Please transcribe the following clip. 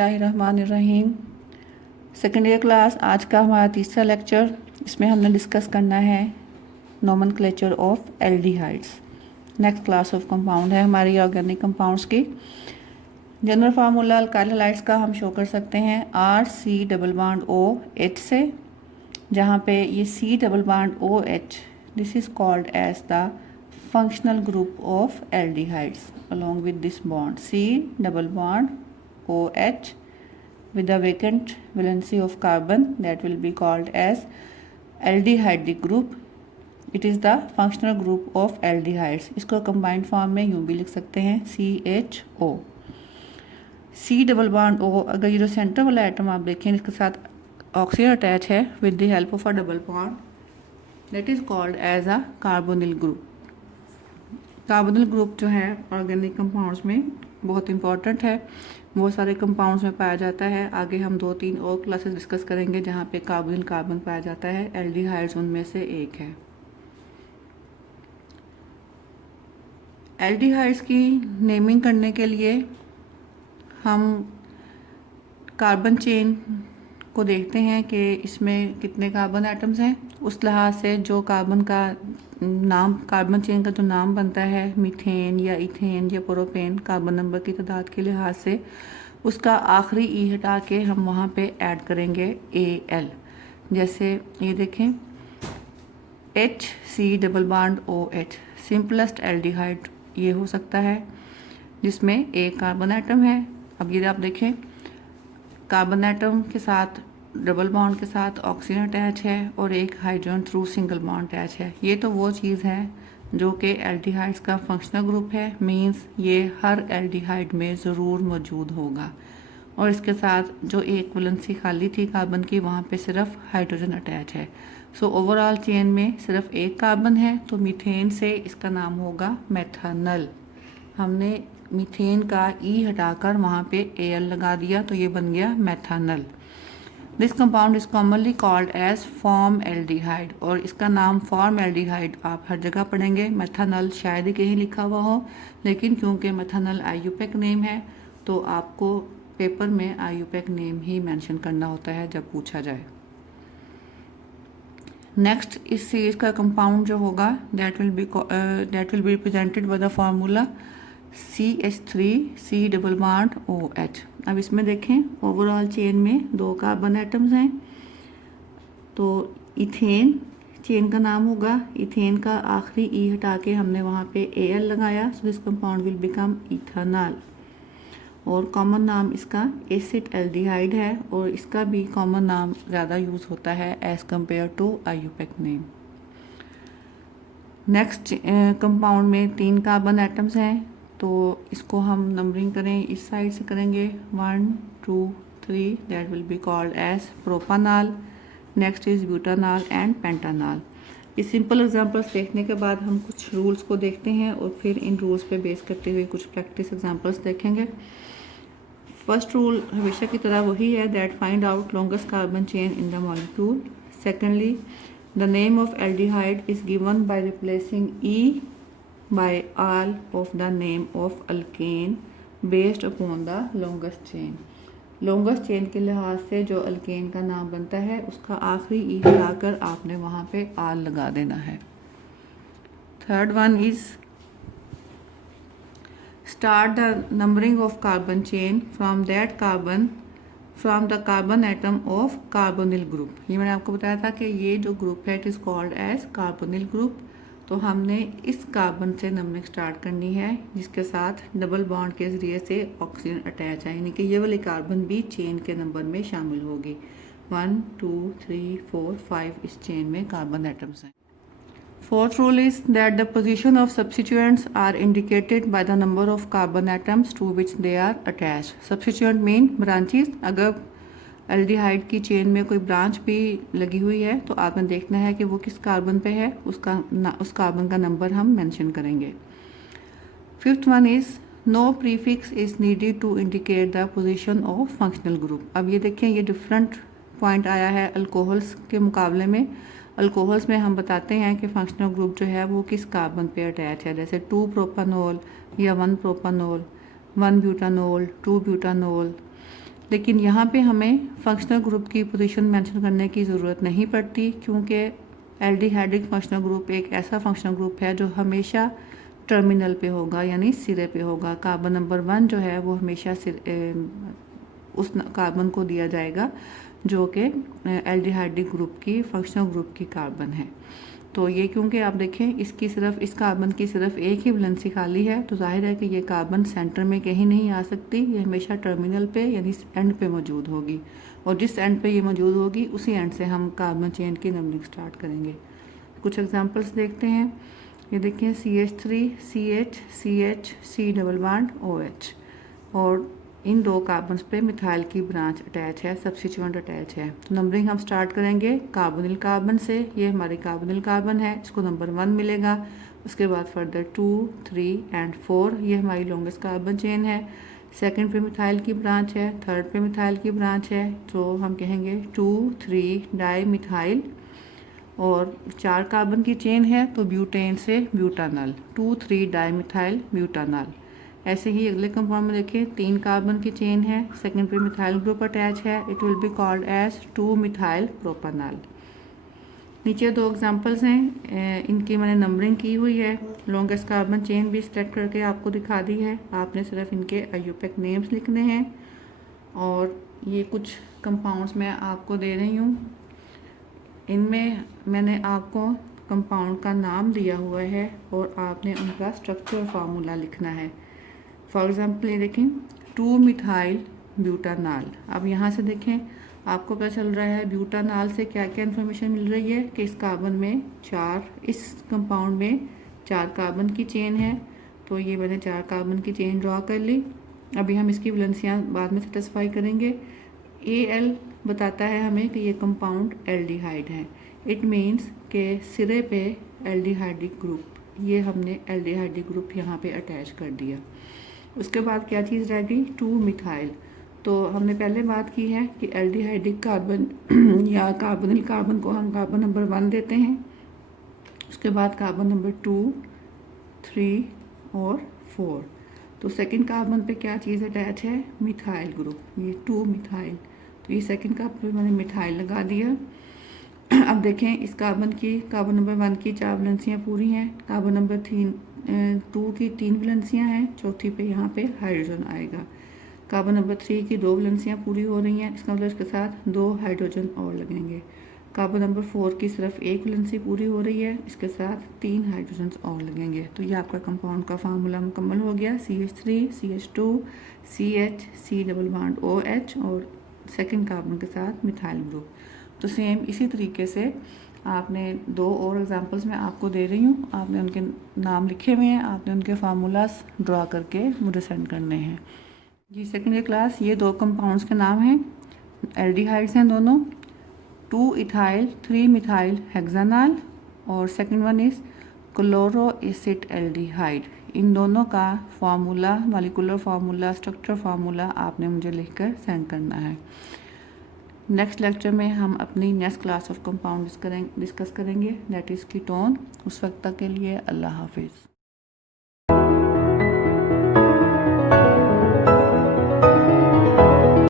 बिस्मिल्लाहिर्रहमानिर्रहीम। Second year class आज का हमारा तीसरा लेक्चर। इसमें हमने डिस्कस करना है nomenclature of aldehydes. Next class of compound है हमारी ऑर्गेनिक कंपाउंड्स की। जनरल फार्मूला अल्काइल हैलाइड्स का हम शो कर सकते हैं RC+O से, जहाँ पे ये C+OH this is called as the functional group of aldehydes along with this bond C+OH with the vacant valency of carbon that will be called as aldehydic group. It is the functional group of aldehydes. इसको combined form में यूँ भी लिख सकते हैं CHO। C+O अगर ये जो सेंटर वाला एटम आप देखें इसके साथ ऑक्सीजन अटैच है with the help of a double bond that is called as a carbonyl group। Carbonyl group जो है ऑर्गेनिक कंपाउंड्स में बहुत इंपॉर्टेंट है, बहुत सारे कंपाउंड्स में पाया जाता है। आगे हम 2-3 और क्लासेस डिस्कस करेंगे जहाँ पे कार्बोनिल कार्बन पाया जाता है। एल्डिहाइड्स उनमें से एक है। एल्डिहाइड्स की नेमिंग करने के लिए हम कार्बन चेन को देखते हैं कि इसमें कितने कार्बन एटम्स हैं। उस लिहाज से जो कार्बन का नाम, कार्बन चेन का जो नाम बनता है मीथेन या इथेन या प्रोपेन, कार्बन नंबर की तादाद के लिहाज से उसका आखिरी ई हटा के हम वहाँ पे ऐड करेंगे Al। जैसे ये देखें HC+OH सिंपलेस्ट एल्डिहाइड ये हो सकता है जिसमें एक कार्बन एटम है। अब ये आप देखें कार्बन एटम के साथ डबल बॉन्ड के साथ ऑक्सीजन अटैच है और एक hydrogen through single bond attach है। ये तो वो चीज़ है जो कि एल्डिहाइड्स का फंक्शनल ग्रुप है। मींस ये हर एल्डिहाइड में ज़रूर मौजूद होगा। और इसके साथ जो एक वैलेंसी खाली थी कार्बन की, वहाँ पे सिर्फ हाइड्रोजन अटैच है। सो ओवरऑल चेन में सिर्फ एक कार्बन है, तो मीथेन से इसका नाम होगा मेथानल। हमने मीथेन का ई हटाकर वहाँ पे Al लगा दिया तो ये बन गया methanol. This compound is commonly called as formaldehyde. और इसका नाम फॉर्मएल्डिहाइड आप हर जगह पढ़ेंगे। मेथानल शायद ही कहीं लिखा हुआ हो, लेकिन क्योंकि मेथानल IUPAC नेम है तो आपको पेपर में IUPAC नेम ही मेंशन करना होता है जब पूछा जाए। नेक्स्ट इस सीरीज का कंपाउंड जो होगा that will be represented by the formula CH3C+OH। अब इसमें देखें ओवरऑल चेन में 2 कार्बन एटम्स हैं, तो इथेन चेन का नाम होगा। इथेन का आखिरी ई हटा के हमने वहाँ पे Al लगाया, so this compound will become ethanol. और कॉमन नाम इसका एसिड एल्डिहाइड है और इसका भी कॉमन नाम ज़्यादा यूज़ होता है as compare to IUPAC name. Next compound में 3 कार्बन एटम्स हैं, तो इसको हम नंबरिंग करें इस साइड से करेंगे 1 2 3 that will be called as propanol. Next is butanol and pentanol. इस सिंपल एग्जांपल्स देखने के बाद हम कुछ रूल्स को देखते हैं और फिर इन रूल्स पे बेस करते हुए कुछ प्रैक्टिस एग्जांपल्स देखेंगे। फर्स्ट रूल हमेशा की तरह वही है that find out longest carbon chain in the molecule. Secondly the name of aldehyde is given by replacing E by all of the name of alkane based upon the longest chain। longest chain के लिहाज से जो alkane का नाम बनता है उसका आखिरी ई हटाकर आपने वहाँ पे आल लगा देना है। Third one is start the numbering of carbon chain from that carbon from the carbon atom of carbonyl group. ये मैंने आपको बताया था कि ये जो ग्रुप है it is called as carbonyl group. तो हमने इस कार्बन से नंबरिंग स्टार्ट करनी है जिसके साथ डबल बॉन्ड के ज़रिए से ऑक्सीजन अटैच है, यानी कि ये वाली कार्बन भी चेन के नंबर में शामिल होगी। 1 2 3 4 5 इस चेन में कार्बन एटम्स हैं। Fourth rule is that the position of substituents are indicated by the number of carbon atoms to which they are attached. Substituent mean branches. अगर एल्डिहाइड की चेन में कोई ब्रांच भी लगी हुई है तो आपने देखना है कि वो किस कार्बन पे है, उस कार्बन का नंबर हम मेंशन करेंगे। Fifth one is no prefix is needed to indicate the position of functional group. अब ये देखें ये डिफरेंट पॉइंट आया है अल्कोहल्स के मुकाबले में। अल्कोहल्स में हम बताते हैं कि फंक्शनल ग्रुप जो है वो किस कार्बन पे अटैच है, जैसे 2 प्रोपानोल या 1 प्रोपानोल, 1 ब्यूटानोल, 2 ब्यूटानोल। लेकिन यहाँ पे हमें फंक्शनल ग्रुप की पोजीशन मेंशन करने की ज़रूरत नहीं पड़ती, क्योंकि एल्डिहाइडिक फंक्शनल ग्रुप एक ऐसा फंक्शनल ग्रुप है जो हमेशा टर्मिनल पे होगा, यानी सिरे पे होगा। कार्बन नंबर 1 जो है वो हमेशा उस कार्बन को दिया जाएगा जो कि एल्डिहाइडिक ग्रुप की फंक्शनल ग्रुप की कार्बन है। तो ये क्योंकि आप देखें इसकी सिर्फ इस कार्बन की सिर्फ एक ही वैलेंसी खाली है, तो जाहिर है कि ये कार्बन सेंटर में कहीं नहीं आ सकती, ये हमेशा टर्मिनल पे यानी एंड पे मौजूद होगी, और जिस एंड पे ये मौजूद होगी उसी एंड से हम कार्बन चेन की नंबरिंग स्टार्ट करेंगे। कुछ एग्जांपल्स देखते हैं। ये देखिए CH3 CH CH C double bond OH, और इन दो कार्बन्स पे मिथाइल की ब्रांच अटैच है, सब्स्टिट्यूएंट अटैच है। तो नंबरिंग हम स्टार्ट करेंगे कार्बोनिल कार्बन से। ये हमारी कार्बोनिल कार्बन है, इसको नंबर 1 मिलेगा। उसके बाद फर्दर 2, 3 एंड 4, ये हमारी लॉन्गेस्ट कार्बन चेन है। सेकंड पे मिथाइल की ब्रांच है, थर्ड पे मिथाइल की ब्रांच है, तो हम कहेंगे 2, 3 डाई मिथाइल, और 4 कार्बन की चेन है तो ब्यूटेन से ब्यूटानल, 2, 3 डाई मिथाइल ब्यूटानल। ऐसे ही अगले कंपाउंड में देखें 3 कार्बन की चेन है, सेकंड पे मिथाइल ग्रुप अटैच है, it will be called as 2 methyl propanol. नीचे 2 एग्जांपल्स हैं, इनकी मैंने नंबरिंग की हुई है। लॉन्गेस्ट कार्बन चेन भी सिलेक्ट करके आपको दिखा दी है, आपने सिर्फ इनके आईयूपैक नेम्स लिखने हैं। और ये कुछ कंपाउंड्स मैं आपको दे रही हूँ, इनमें मैंने आपको कंपाउंड का नाम दिया हुआ है और आपने उनका स्ट्रक्चर फार्मूला लिखना है। फॉर एग्जाम्पल ये देखें 2 मिथाइल ब्यूटानॉल। अब यहाँ से देखें आपको पता चल रहा है ब्यूटानॉल से क्या क्या इन्फॉर्मेशन मिल रही है कि इस कार्बन में इस कंपाउंड में 4 कार्बन की चेन है, तो ये मैंने 4 कार्बन की चेन ड्रॉ कर ली। अभी हम इसकी वैलेंसियाँ बाद में सेटिस्फाई करेंगे। Al बताता है हमें कि ये कंपाउंड एल्डिहाइड है। इट मीन्स के सिरे पे एल्डिहाइडिक ग्रुप, ये हमने एल्डिहाइडिक ग्रुप यहाँ पे अटैच कर दिया। उसके बाद क्या चीज़ रह गई 2 मिथाइल। तो हमने पहले बात की है कि एल्डिहाइडिक कार्बन या कार्बोनिल कार्बन को हम कार्बन नंबर 1 देते हैं, उसके बाद कार्बन नंबर 2, 3 और 4। तो सेकंड कार्बन पे क्या चीज़ अटैच है, मिथाइल ग्रुप, ये 2 मिथाइल। तो ये सेकंड कार्बन पे मैंने मिथाइल लगा दिया। अब देखें इस कार्बन नंबर 1 की 4 वैलेंसियाँ पूरी हैं, कार्बन नंबर 2 की 3 वैलेंसियाँ हैं, चौथी पे यहाँ पे हाइड्रोजन आएगा। कार्बन नंबर 3 की 2 वैलेंसियाँ पूरी हो रही हैं, इसका मतलब इसके साथ 2 हाइड्रोजन और लगेंगे। कार्बन नंबर 4 की सिर्फ 1 वैलेंसी पूरी हो रही है, इसके साथ 3 हाइड्रोजन और लगेंगे। तो ये आपका कंपाउंड का फार्मूला मुकम्मल हो गया। CH3 CH2 CH C double bond OH और सेकंड कार्बन के साथ मिथाइल ग्रुप। तो सेम इसी तरीके से आपने 2 और एग्जांपल्स मैं आपको दे रही हूँ, आपने उनके नाम लिखे हुए हैं, आपने उनके फार्मूलास ड्रा करके मुझे सेंड करने हैं। जी सेकंड ईयर क्लास, ये 2 कंपाउंड्स के नाम हैं, एल्डिहाइड्स हैं दोनों, 2 इथाइल 3 मिथाइल हेक्सानॉल, और सेकंड वन इज़ क्लोरोएसिटएल्डिहाइड। इन दोनों का formula, molecular formula, structure formula आपने मुझे लिखकर सेंड करना है। नेक्स्ट लेक्चर में हम अपनी next class of compound discuss करेंगे, दैट इज़ कीटोन। उस वक्त तक के लिए अल्लाह हाफिज़।